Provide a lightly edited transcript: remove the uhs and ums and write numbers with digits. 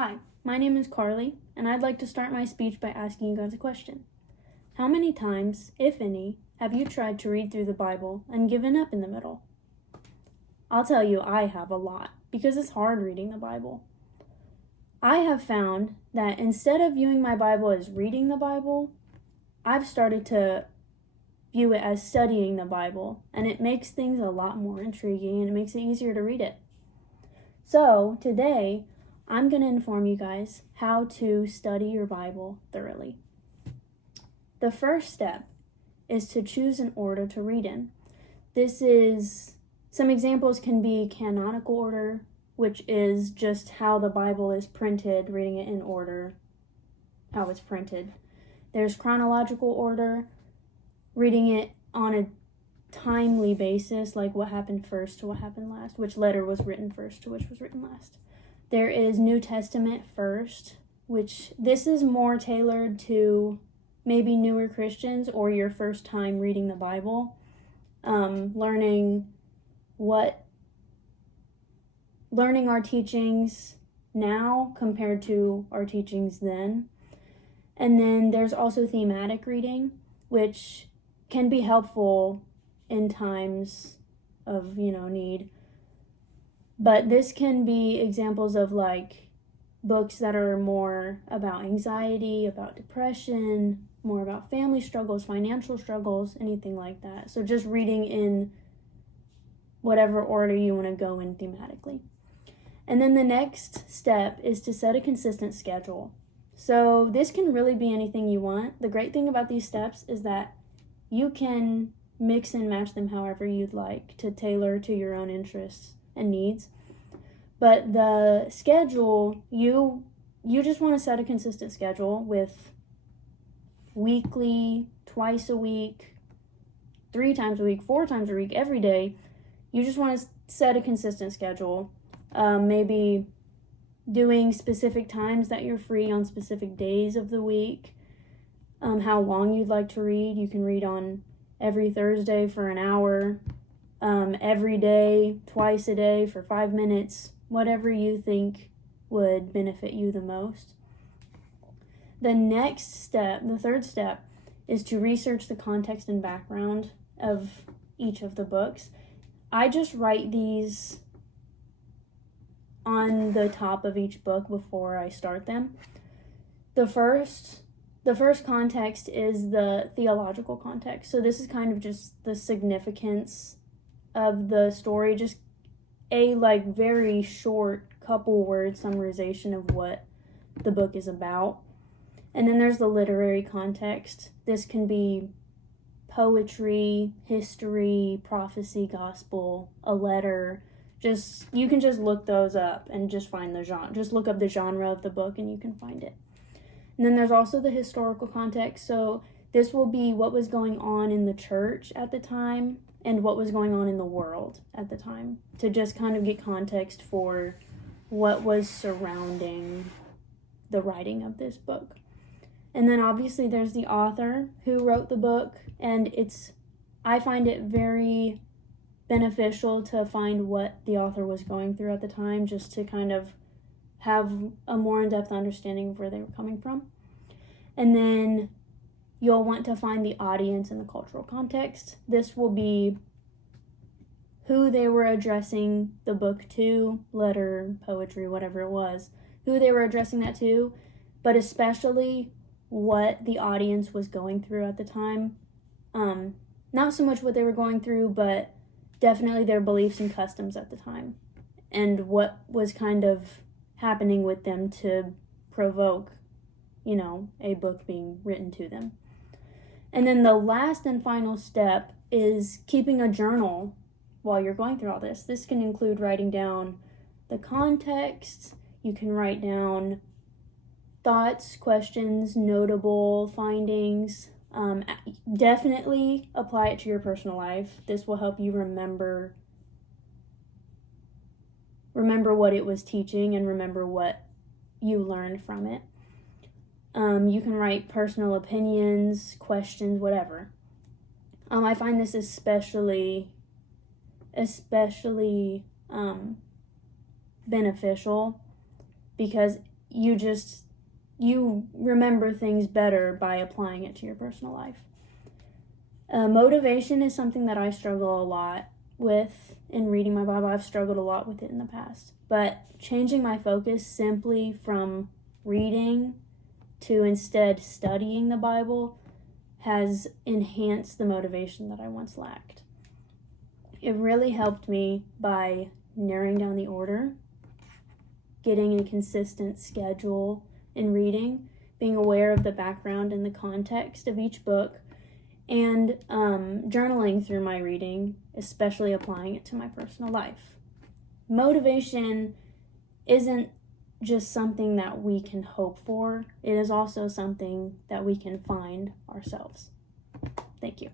Hi, my name is Carly, and I'd like to start my speech by asking you guys a question. How many times, if any, have you tried to read through the Bible and given up in the middle? I'll tell you, I have a lot, because it's hard reading the Bible. I have found that instead of viewing my Bible as reading the Bible, I've started to view it as studying the Bible, and it makes things a lot more intriguing and it makes it easier to read it. So, today, I'm going to inform you guys how to study your Bible thoroughly. The first step is to choose an order to read in. Some examples can be canonical order, which is just how the Bible is printed, reading it in order, how it's printed. There's chronological order, reading it on a timely basis, like what happened first to what happened last, which letter was written first to which was written last. There is New Testament first, which this is more tailored to maybe newer Christians or your first time reading the Bible, learning our teachings now compared to our teachings then. And then there's also thematic reading, which can be helpful in times of, need. But this can be examples of books that are more about anxiety, about depression, more about family struggles, financial struggles, anything like that. So just reading in whatever order you want to go in thematically. And then the next step is to set a consistent schedule. So this can really be anything you want. The great thing about these steps is that you can mix and match them however you'd like to tailor to your own interests and needs. But the schedule, you just want to set a consistent schedule with weekly, twice a week, 3 times a week, 4 times a week, every day. You just want to set a consistent schedule. Maybe doing specific times that you're free on specific days of the week. How long you'd like to read. You can read on every Thursday for an hour, every day, twice a day for 5 minutes, whatever you think would benefit you the most. The third step, is to research the context and background of each of the books. I just write these on the top of each book before I start them. The first context is the theological context. So this is kind of just the significance of the story, just a very short couple word summarization of what the book is about. And then there's the literary context. This can be poetry, history, prophecy, gospel, a letter. You can just look those up and just find the genre. Just look up the genre of the book and you can find it. And then there's also the historical context. So this will be what was going on in the church at the time and what was going on in the world at the time, to just kind of get context for what was surrounding the writing of this book. And then obviously there's the author who wrote the book, and I find it very beneficial to find what the author was going through at the time, just to kind of have a more in-depth understanding of where they were coming from. And then you'll want to find the audience and the cultural context. This will be who they were addressing the book to, letter, poetry, whatever it was, who they were addressing that to, but especially what the audience was going through at the time. Not so much what they were going through, but definitely their beliefs and customs at the time, and what was kind of happening with them to provoke, a book being written to them. And then the last and final step is keeping a journal while you're going through all this. This can include writing down the context. You can write down thoughts, questions, notable findings. Definitely apply it to your personal life. This will help you remember what it was teaching and remember what you learned from it. You can write personal opinions, questions, whatever. I find this especially beneficial because you remember things better by applying it to your personal life. Motivation is something that I struggle a lot with in reading my Bible. I've struggled a lot with it in the past. But changing my focus simply from reading to instead studying the Bible has enhanced the motivation that I once lacked. It really helped me by narrowing down the order, getting a consistent schedule in reading, being aware of the background and the context of each book, and journaling through my reading, especially applying it to my personal life. Motivation isn't just something that we can hope for. It is also something that we can find ourselves. Thank you.